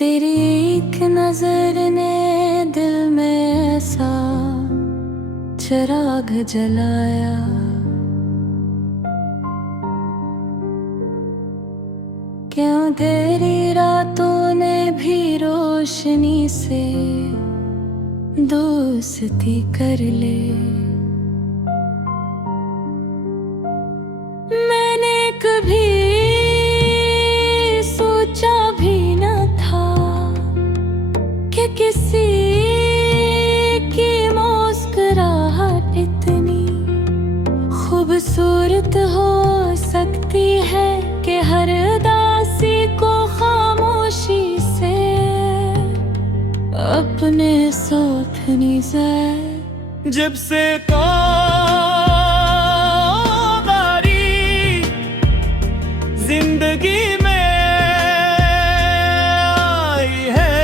तेरी एक नजर ने दिल में ऐसा चिराग जलाया, क्यों तेरी रातों ने भी रोशनी से दोस्ती कर ले। मैंने कभी सोचा भी न था कि किसी की मुस्कुराहट इतनी खूबसूरत हो सकती है कि हर उदासी को खामोशी से अपने साथ निज़ाए। जब से जिंदगी में आई है,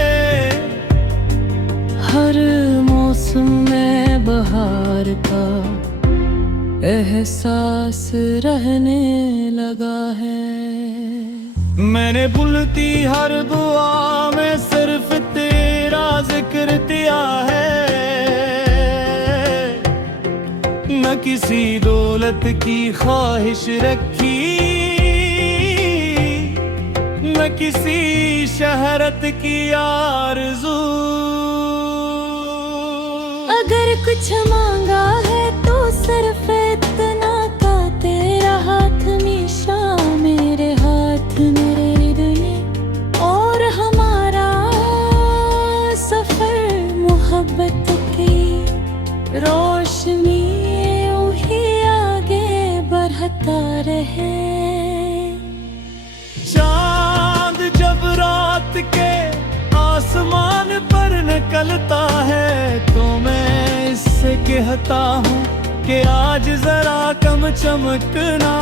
हर मौसम में बहार का एहसास रहने लगा है। मैंने बुलती हर दुआ में सिर्फ तेरा जिक्र किया है। न किसी दौलत की ख्वाहिश रखी, न किसी शहरत की आरज़ू। अगर कुछ मांगा है तो सिर्फ इतना का तेरा हाथ हमेशा मेरे हाथ में रहे, और हमारा सफर मोहब्बत की रोशनी वही आगे बढ़ता रहे। चांद जब रात के आसमान पर निकलता है तो मैं इससे कहता हूँ कि आज जरा कम चमकना,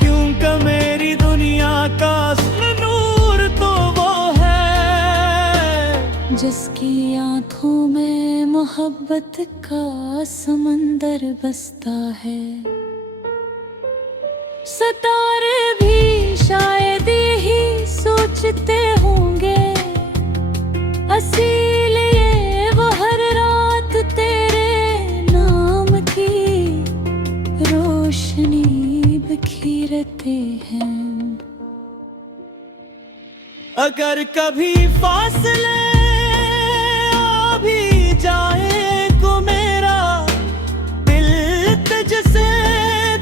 क्योंकि मेरी दुनिया का असली नूर तो वो है जिसकी आंखों में मोहब्बत का समंदर बसता है। सितारे भी शायद यही सोचते होंगे, इसीलिए वो हर रात तेरे नाम की रोशनी बिखेरते हैं। अगर कभी फासले आ भी जाए को मेरा दिल तुझसे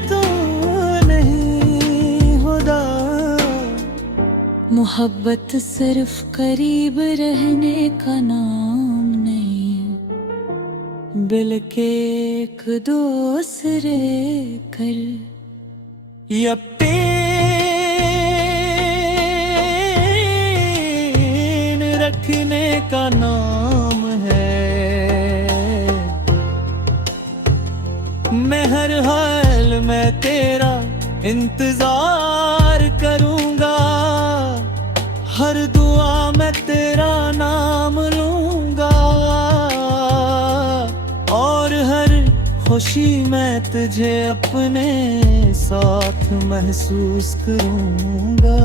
तो नहीं होता। मोहब्बत सिर्फ करीब रहने का नाम नहीं, बल्कि एक दूसरे कर यकीन रखने का नाम है। मैं हर हाल में तेरा इंतजार करूंगा, हर दुआ में तेरा नाम लूंगा, और हर खुशी में तुझे अपने साथ महसूस करूंगा।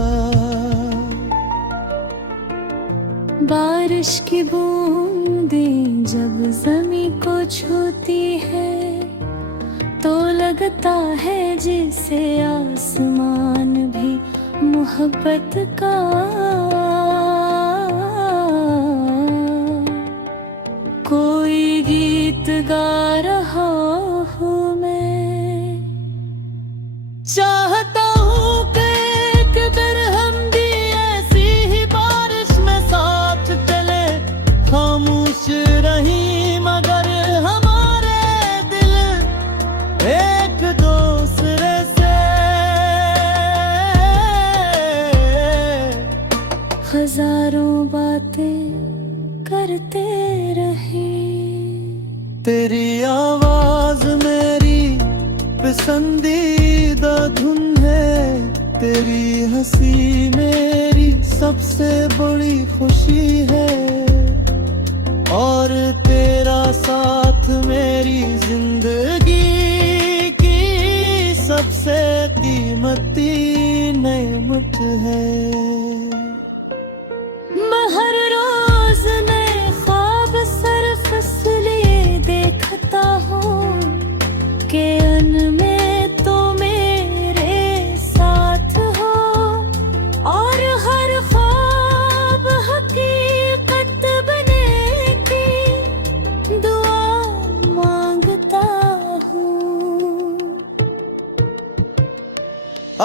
बारिश की बूंदें जब ज़मीं को छूती है तो लगता है जैसे आसमान भी मोहब्बत का कोई गीत गा रहा हूँ। मैं चाहता हूँ कि एक दिन हम भी ऐसी ही बारिश में साथ चले, खामोश रही मगर हमारे दिल एक दूसरे से हजारों बातें करते रहे। तेरी आवाज मेरी पसंदीदा धुन है, तेरी हंसी मेरी सबसे बड़ी खुशी है, और तेरा साथ मेरी जिंदगी की सबसे कीमती नेमत है। मैं हर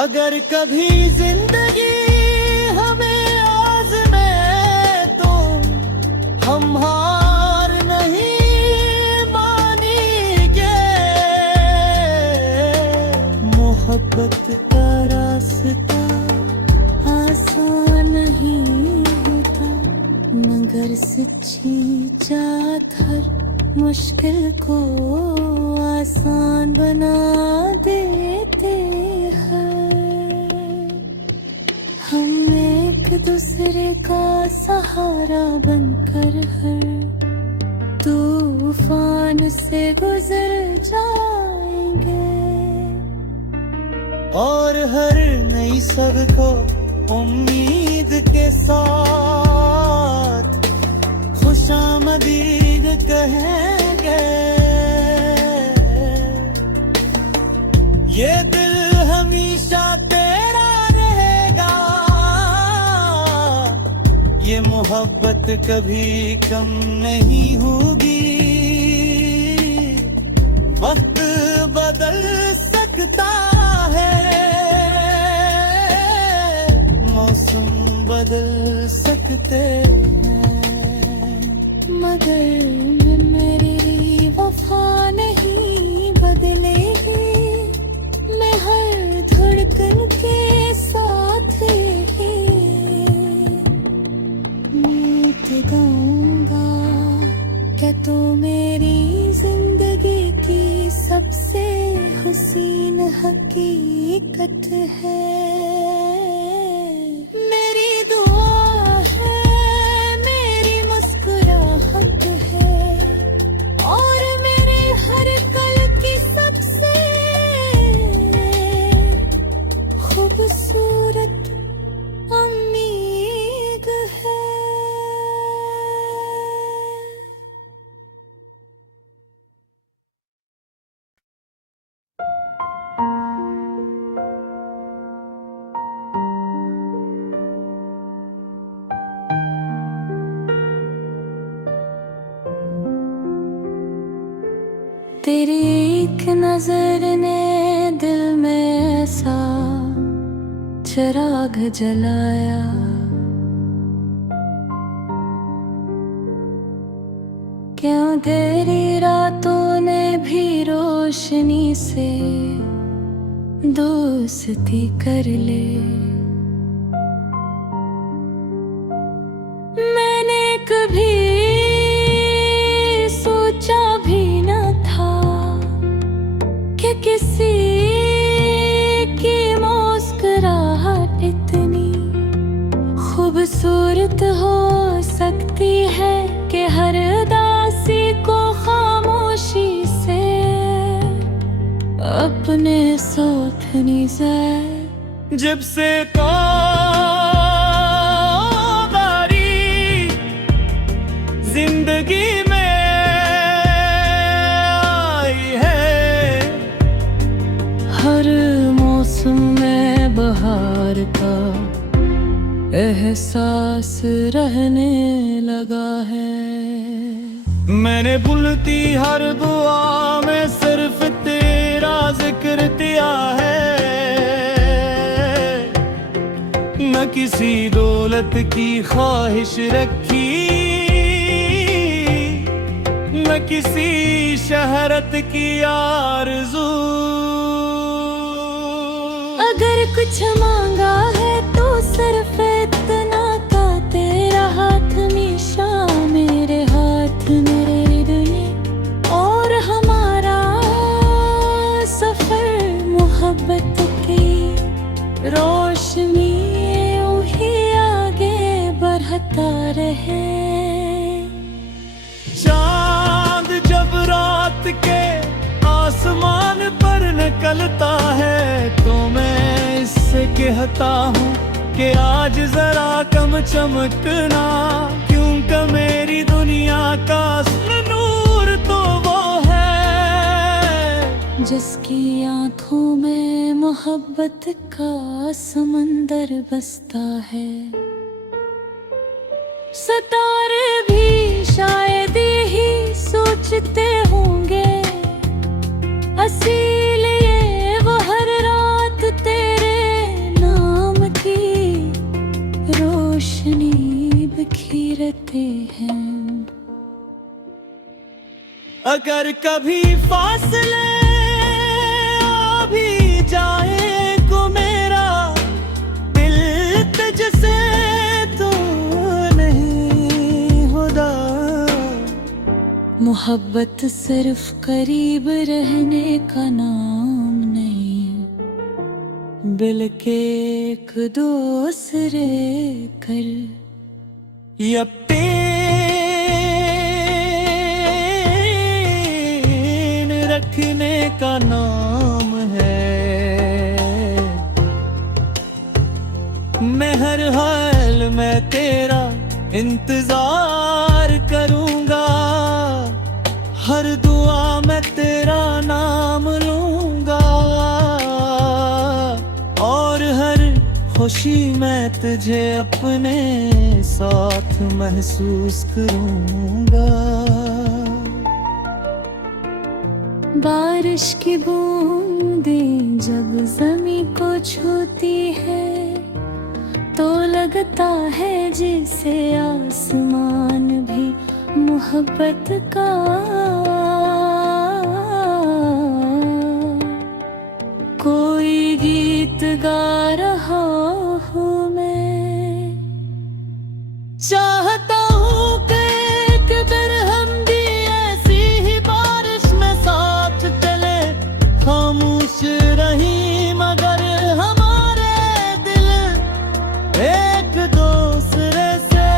अगर कभी जिंदगी हमें आज़मे तो हम हार नहीं मानेंगे। मोहब्बत का रास्ता आसान नहीं होता, मगर सच्ची चाहत हर मुश्किल को आसान बना देते हैं। हम एक दूसरे का सहारा बनकर हर तूफान से गुजर जाएंगे, और हर नई सबको उम्मीद के साथ खुशामदीद कहेंगे। ये दिल हमेशा तेरा रहेगा, ये मोहब्बत कभी कम नहीं होगी। वक्त बदल सकता है, मौसम बदल सकते हैं, मगर मेरी वफा नहीं बदलेगी। मैं हर धड़कन के साथ ही गीत गाऊंगा। क्या तू मेरी जिंदगी की सबसे हसीन हकीकत है। मेरी दुआ है, मेरी मुस्कुराहट है, और मेरे हर पल की सबसे खूबसूरत उम्मीद है। तेरी एक नजर ने दिल में ऐसा चिराग जलाया, क्यों तेरी रातों ने भी रोशनी से दोस्ती कर ले। मैंने कभी सोचा भी न था कि किसी की मुस्कुराहट इतनी खूबसूरत हो सकती है कि हर उदासी को खामोशी से अपने साथ निज़ार। जब से जिंदगी में आई है, हर मौसम में बहार का एहसास रहने लगा है। मैंने बुलती हर दुआ में सिर्फ तेरा जिक्र दिया है, न किसी दौलत की ख्वाहिश रखी, न किसी शहरत की आरज़ू। अगर कुछ मांगा है तो सिर्फ इतना का तेरा हाथ हमेशा मेरे हाथ में रहे, और हमारा सफर मोहब्बत की रोशनी ही आगे बढ़ता रहे। चांद जब रात के आसमान पर निकलता है तो मैं इससे कहता हूँ कि आज जरा कम चमकना, क्योंकि मेरी दुनिया का असल नूर तो वो है जिसकी आंखों में मोहब्बत का समंदर बसता है। सितारे भी शायद ही सोचते होंगे इसीलिए वो हर रात तेरे अगर कभी फासले आ भी जाए को मेरा दिल तुझसे तो नहीं होता। मोहब्बत सिर्फ करीब रहने का नाम नहीं, बल्कि एक दूसरे कर यकीन रखने का नाम है। मैं हर हाल में तेरा इंतजार करूंगा, हर दुआ में तेरा नाम लूंगा, और हर खुशी मैं तुझे अपने साथ महसूस करूंगा। बारिश की बूंदें जब ज़मीं को छूती है तो लगता है जैसे आसमान भी मोहब्बत का कोई गीत गा रहा हूँ मैं। चाहता हूँ कि एक दिन हम भी ऐसी ही बारिश में साथ चले, खामोश रही मगर हमारे दिल एक दूसरे से।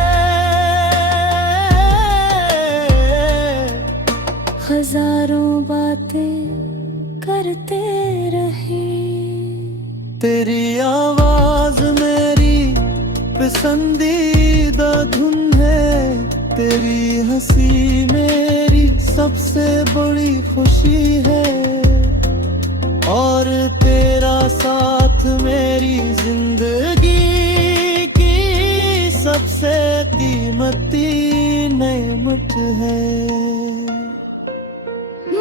हजारों बातें करते रहे, तेरी आवाज मेरी पसंदीदा धुन है, तेरी हंसी मेरी सबसे बड़ी खुशी है, और तेरा साथ मेरी जिंदगी की सबसे कीमती नेमत है।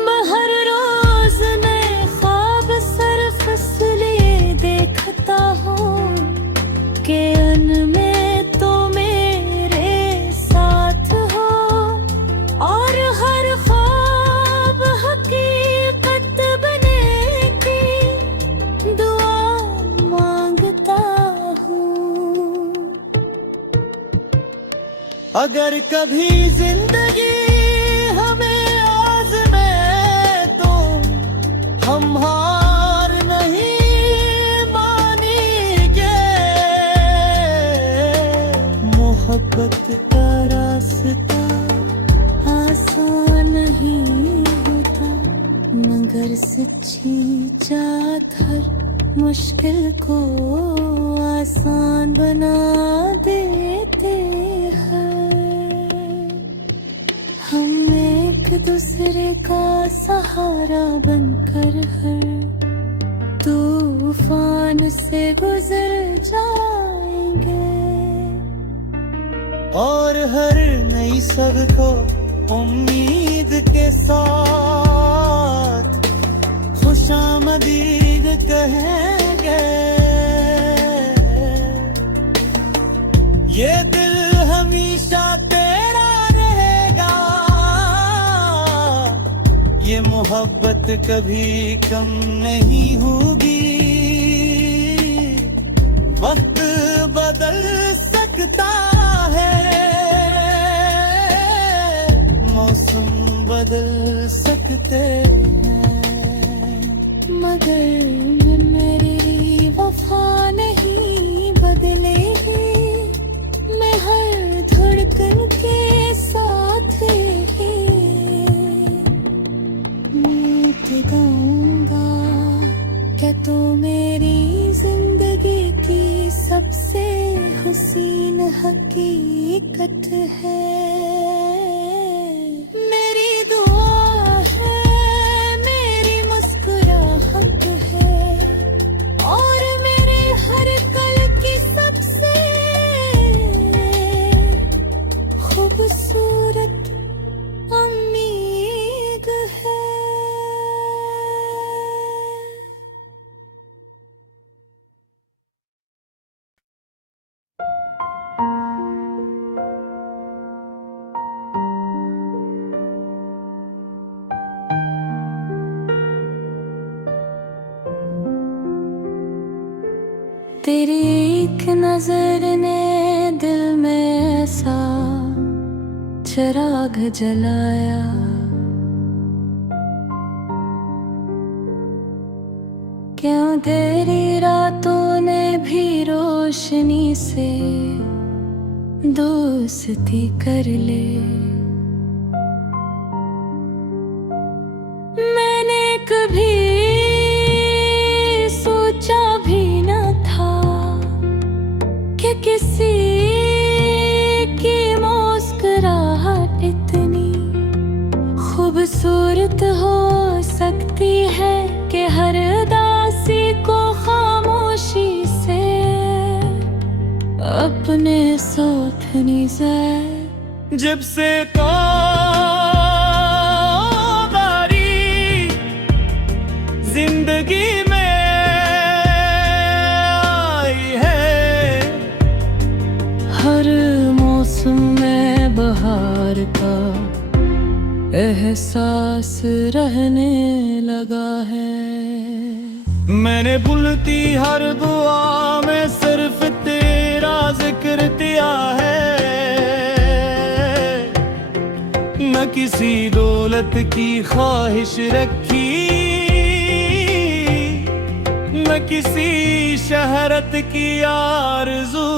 मैं हर रोज नए ख्वाब सिर्फ इसलिए देखता हूँ कि उनमें तो मेरे साथ हो, और हर ख्वाब हकीकत बने की दुआ मांगता हूँ। अगर कभी जिंदगी हमें आज़मे तो हम हार नहीं मानेंगे। मोहब्बत का रास्ता आसान नहीं होता, मगर सच्ची चाहत हर मुश्किल को आसान बना देते हैं। हम एक दूसरे का सहारा बनकर हर तूफान से गुजर जाएंगे, और हर नई सबको उम्मीद के साथ खुशामदीद कहेंगे। ये दिल हमेशा तेरा रहेगा, ये मोहब्बत कभी कम नहीं होगी। वक्त बदल सकता है, मौसम बदल सकते हैं, मगर मेरी वफा नहीं बदलेगी। मैं हर धड़कन के साथ ही गीत गाऊंगा। क्या तू मेरी जिंदगी की सबसे हसीन हकीकत है। मेरी दुआ है, मेरी मुस्कुराहट है, और मेरे हर पल की सबसे खूबसूरत उम्मीद है। तेरी एक नजर ने दिल में ऐसा चिराग जलाया, क्यों तेरी रातों ने भी रोशनी से दोस्ती कर ले। मैंने कभी सोचा भी न था कि किसी की मुस्कुराहट इतनी खूबसूरत हो सकती है कि हर उदासी को खामोशी से अपने साथ निज़ार। जब से जिंदगी में आई है, हर मौसम में बहार का एहसास रहने लगा है। मैंने बुलती हर दुआ में सिर्फ तेरा जिक्र दिया है, न किसी दौलत की ख्वाहिश रखी, न किसी शहरत की आरज़ू।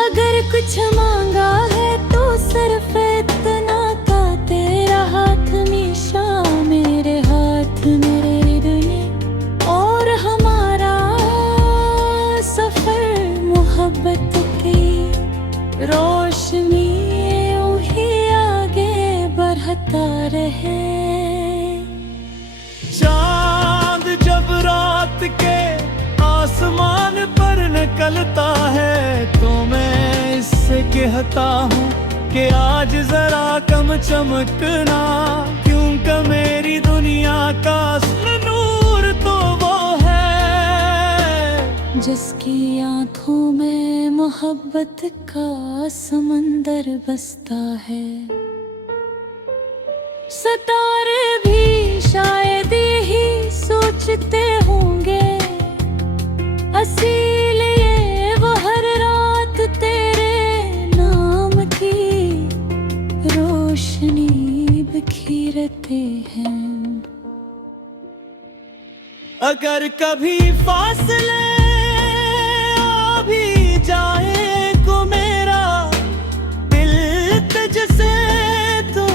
अगर कुछ मांगा है तो सिर्फ इतना का तेरा हाथ हमेशा मेरे हाथ में रहे, और हमारा सफर मोहब्बत की रोशनी ही आगे बढ़ता रहे। चांद जब रात के आसमान पर निकलता है तो मैं इससे कहता हूँ कि आज जरा कम चमकना, क्योंकि मेरी दुनिया का असल नूर तो वो है जिसकी आंखों में मोहब्बत का समंदर बसता है। सितारे भी शायद ही सोचते होंगे इसीलिए वो हर रात तेरे नाम की रोशनी बिखेरते हैं। अगर कभी फासले आ भी जाए को मेरा दिल तुझसे तो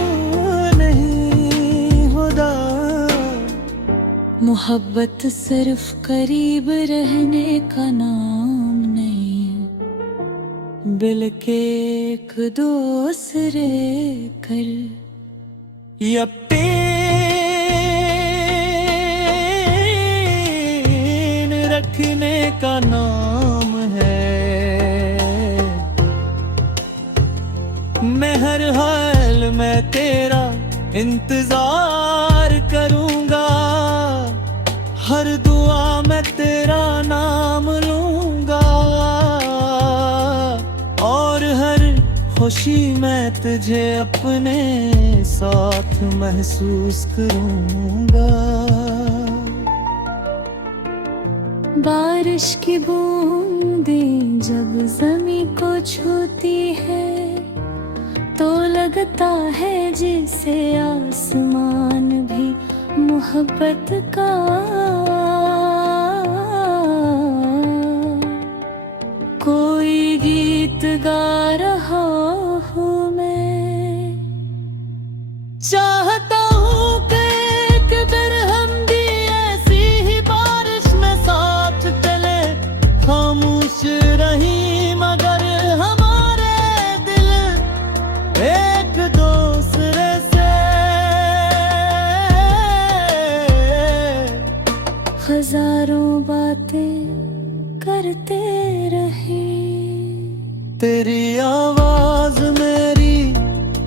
नहीं होता। मोहब्बत सिर्फ करीब रहने का नाम नहीं, बल्कि एक दूसरे कर यकीन रखने का नाम है। मैं हर हाल में तेरा इंतजार करूंगा, हर दुआ में तेरा नाम लूंगा, और हर खुशी में तुझे अपने साथ महसूस करूंगा। बारिश की बूंदें जब ज़मीं को छूती है तो लगता है जैसे आसमान भी मोहब्बत का कोई गीत गा रहा हूँ। मैं चाहता हूँ कि एक दिन हम भी ऐसी ही बारिश में साथ चले, खामोश रही मगर हमारे दिल एक दूसरे से हजारों बातें करते रहे। तेरी आवाज मेरी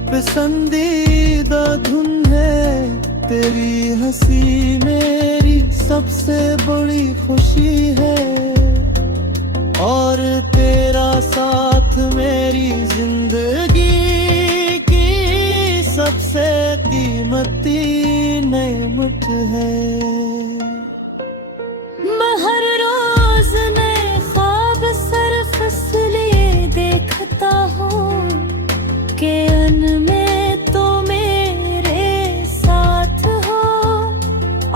पसंदीदा धुन है, तेरी हंसी मेरी सबसे बड़ी खुशी है, और तेरा साथ मेरी जिंदगी की सबसे कीमती नेमत है। मैं हर के अनमें तो मेरे साथ हो,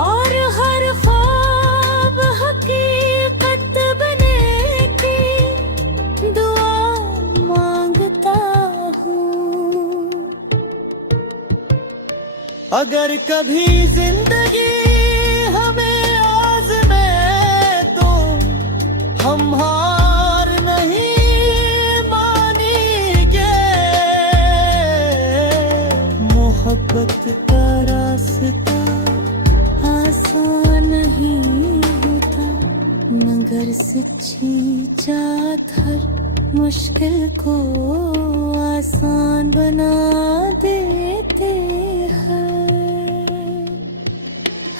और हर ख्वाब हकीकत बने की दुआ मांगता हूँ। अगर कभी जिंदगी हमें आज़मे तो हम हार नहीं मानेंगे। मोहब्बत का रास्ता आसान नहीं होता, मगर सच्ची चाहत हर मुश्किल को आसान बना देते हैं।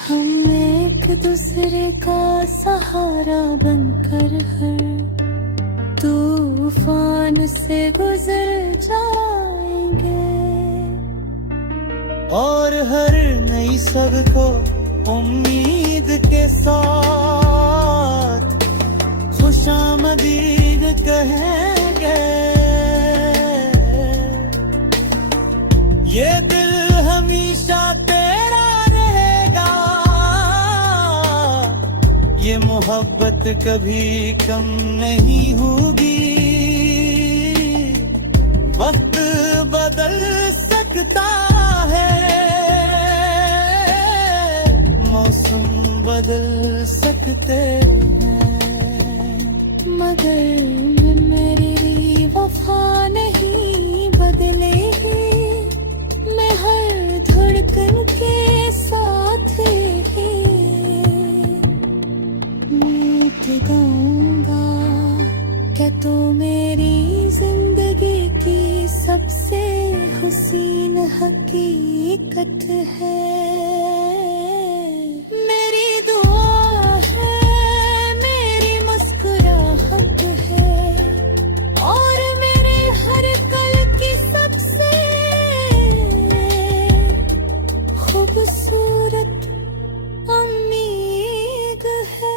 हम एक दूसरे का सहारा बनकर हर तूफान से गुजर जाएंगे, और हर नई सबको उम्मीद के साथ खुशामदीद कहेंगे। ये दिल हमेशा तेरा रहेगा, ये मोहब्बत कभी कम नहीं होगी। वक्त बदल सकता है, मौसम बदल सकते हैं, मगर मेरी वफा नहीं बदलेगी। मैं हर धड़कन के साथ ही गीत गाऊंगा। क्या तू मेरी जिंदगी की सबसे हसीन हकीकत है। मेरी दुआ है, मेरी मुस्कुराहट है, और मेरे हर पल की सबसे खूबसूरत उम्मीद है।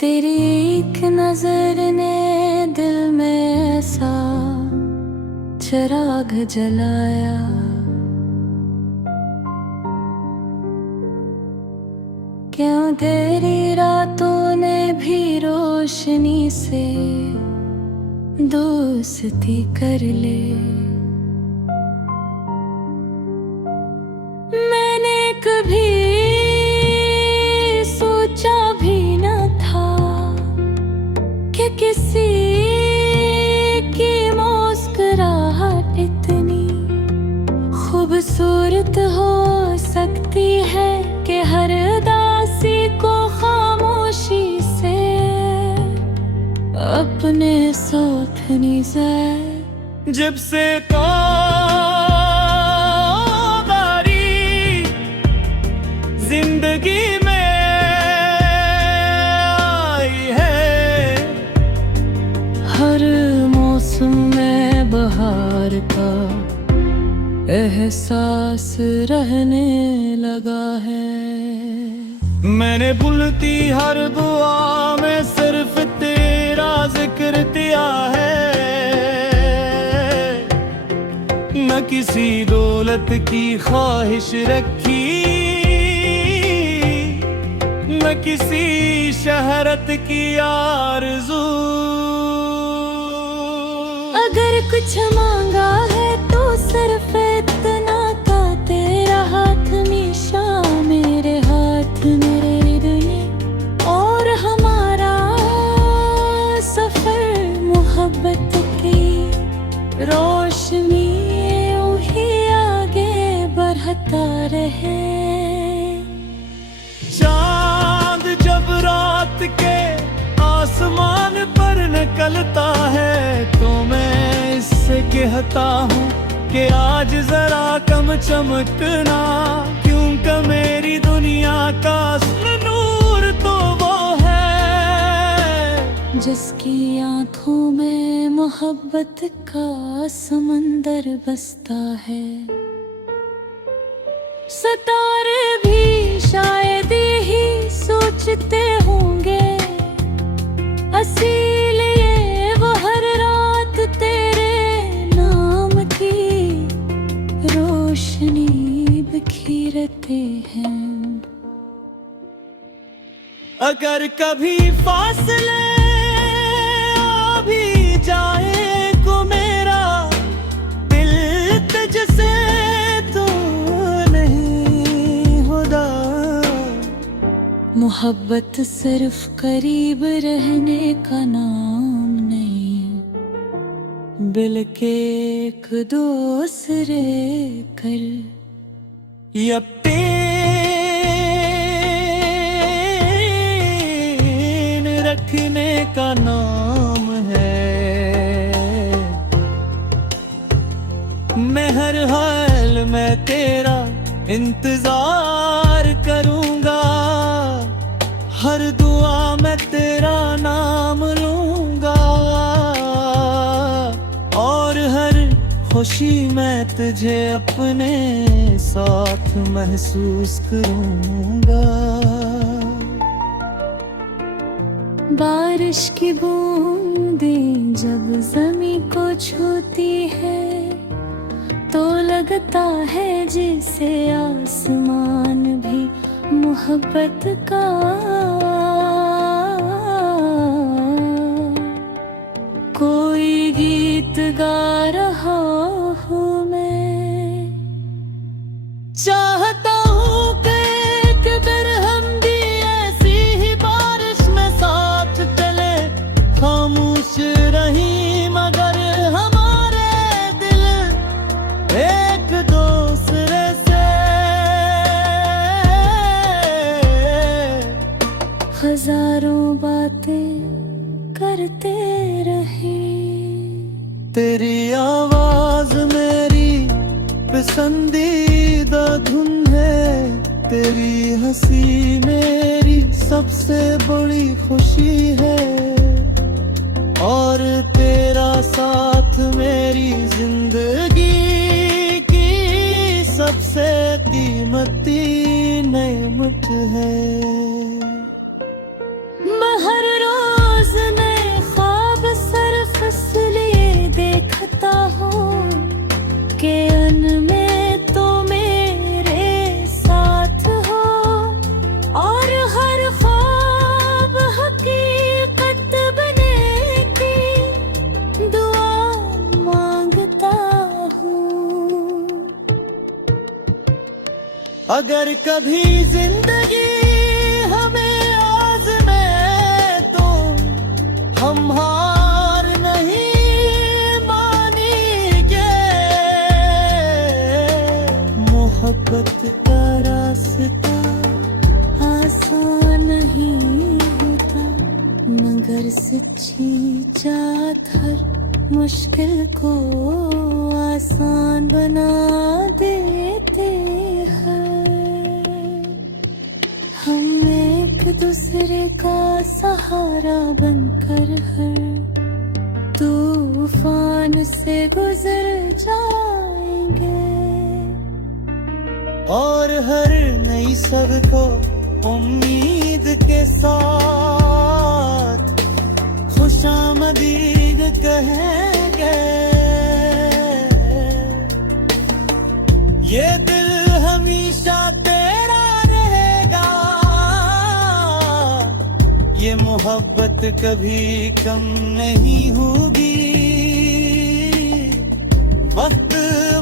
तेरी एक नजर ने दिल में ऐसा चिराग जलाया, क्यों तेरी रातों ने भी रोशनी से दोस्ती कर ले। मैंने कभी सोचा भी न था कि किसी की मुस्कुराहट इतनी खूबसूरत हो सकती है कि हर उदासी को खामोशी से अपने साथ निज़ाए। जब से जिंदगी में आई है, हर मौसम में बहार का एहसास रहने लगा है। मैंने बुलती हर दुआ में सिर्फ तेरा जिक्र दिया है, न किसी दौलत की ख्वाहिश रखी, न किसी शहरत की आरज़ू। अगर कुछ मांगा है तो सिर्फ इतना का तेरा हाथ हमेशा मेरे हाथ में रहने, और हमारा सफर मोहब्बत की रोशनी वही आगे बढ़ता रहे। चांद जब रात के आसमान पर निकलता है तो मैं इससे कहता हूँ कि आज जरा कम चमकना, क्योंकि मेरी दुनिया का असल नूर तो वो है जिसकी आंखों में मोहब्बत का समंदर बसता है। सितारे भी शायद ही सोचते होंगे, इसीलिए वो हर रात तेरे नाम की रोशनी बिखेरते हैं। अगर कभी फासले आ भी जाए को मेरा दिल तुझसे तो नहीं होगा। मोहब्बत सिर्फ करीब रहने का नाम नहीं, बल्कि एक दूसरे कर यकीन रखने का नाम है। मैं हर हाल में तेरा इंतजार करूंगा, हर दुआ में तेरा नाम लूंगा, और हर खुशी में तुझे अपने साथ महसूस करूंगा। बारिश की बूंदें जब ज़मीं को छूती है तो लगता है जैसे आसमान भी मोहब्बत का कोई गीत गा रहा हूँ। मैं चाहता हूँ कि एक दिन हम भी ऐसी ही बारिश में साथ चले, खामोश रही मगर हमारे दिल एक दूसरे से हजारों बातें करते रहे। तेरी आवाज मेरी पसंदीदा धुन है, तेरी हंसी मेरी सबसे बड़ी खुशी है, और तेरा साथ मेरी जिंदगी की सबसे कीमती नेमत है। मैं हर रोज नए ख्वाब सिर्फ इसलिए देखता हूँ कि उनमें तो मेरे साथ हो, और हर ख्वाब हकीकत बने की दुआ मांगता हूँ। अगर कभी जिंदगी हमें आज़माए तो हम हार नहीं मानेंगे। मोहब्बत का रास्ता आसान नहीं होता, मगर सच्ची चाहत हर मुश्किल को आसान बना देते हैं। हम एक दूसरे का सहारा बनकर हर तूफान से गुजर जाएंगे, और हर नई सबको उम्मीद के साथ खुशामदीद कहेंगे। ये दिल हमेशा तेरा रहेगा, ये मोहब्बत कभी कम नहीं होगी। वक्त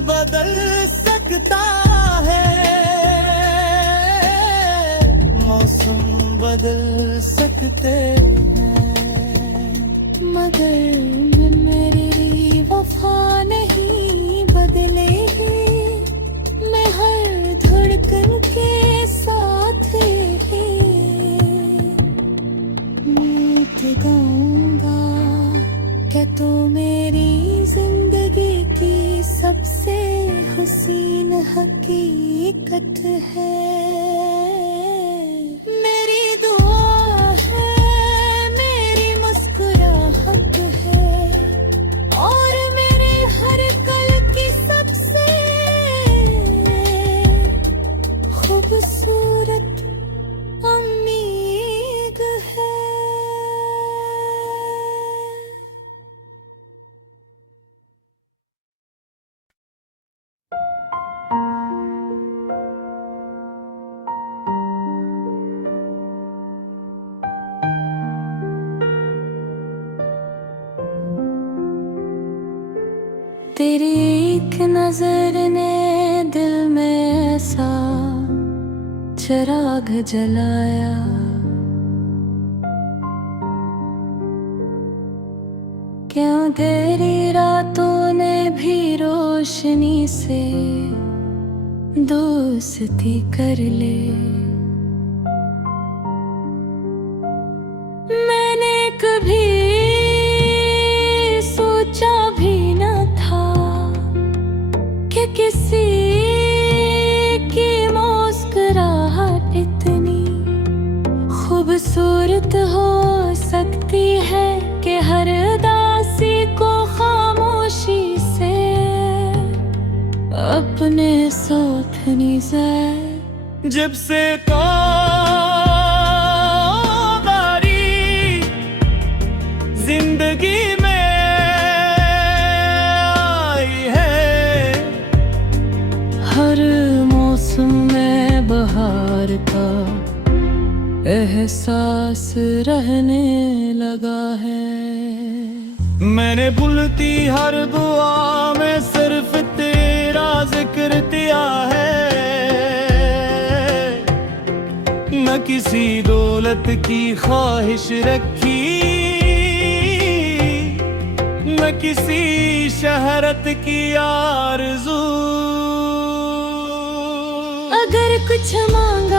बदल सकता है, मौसम बदल सकते हैं, मगर मेरी वफा नहीं बदलेगी। मैं हर धड़कन के साथ ही गीत गाऊंगा। क्या तो मेरी जिंदगी की सबसे हसीन हकीकत है। मेरी दुआ है, मेरी मुस्कुराहट तेरी एक नजर ने दिल में ऐसा चिराग जलाया, क्यों तेरी रातों ने भी रोशनी से दोस्ती कर ले। मैंने कभी सोचा भी न था कि किसी की मुस्कुराहट इतनी खूबसूरत हो सकती है कि हर उदासी को खामोशी से अपने साथ निज़ार। जब से जिंदगी में आई है, हर मौसम में बहार का एहसास रहने लगा है। मैंने बुलती हर दुआ में सिर्फ तेरा जिक्र किया है, न किसी दौलत की ख्वाहिश रखी, न किसी शहरत की आरज़ू। अगर कुछ मांग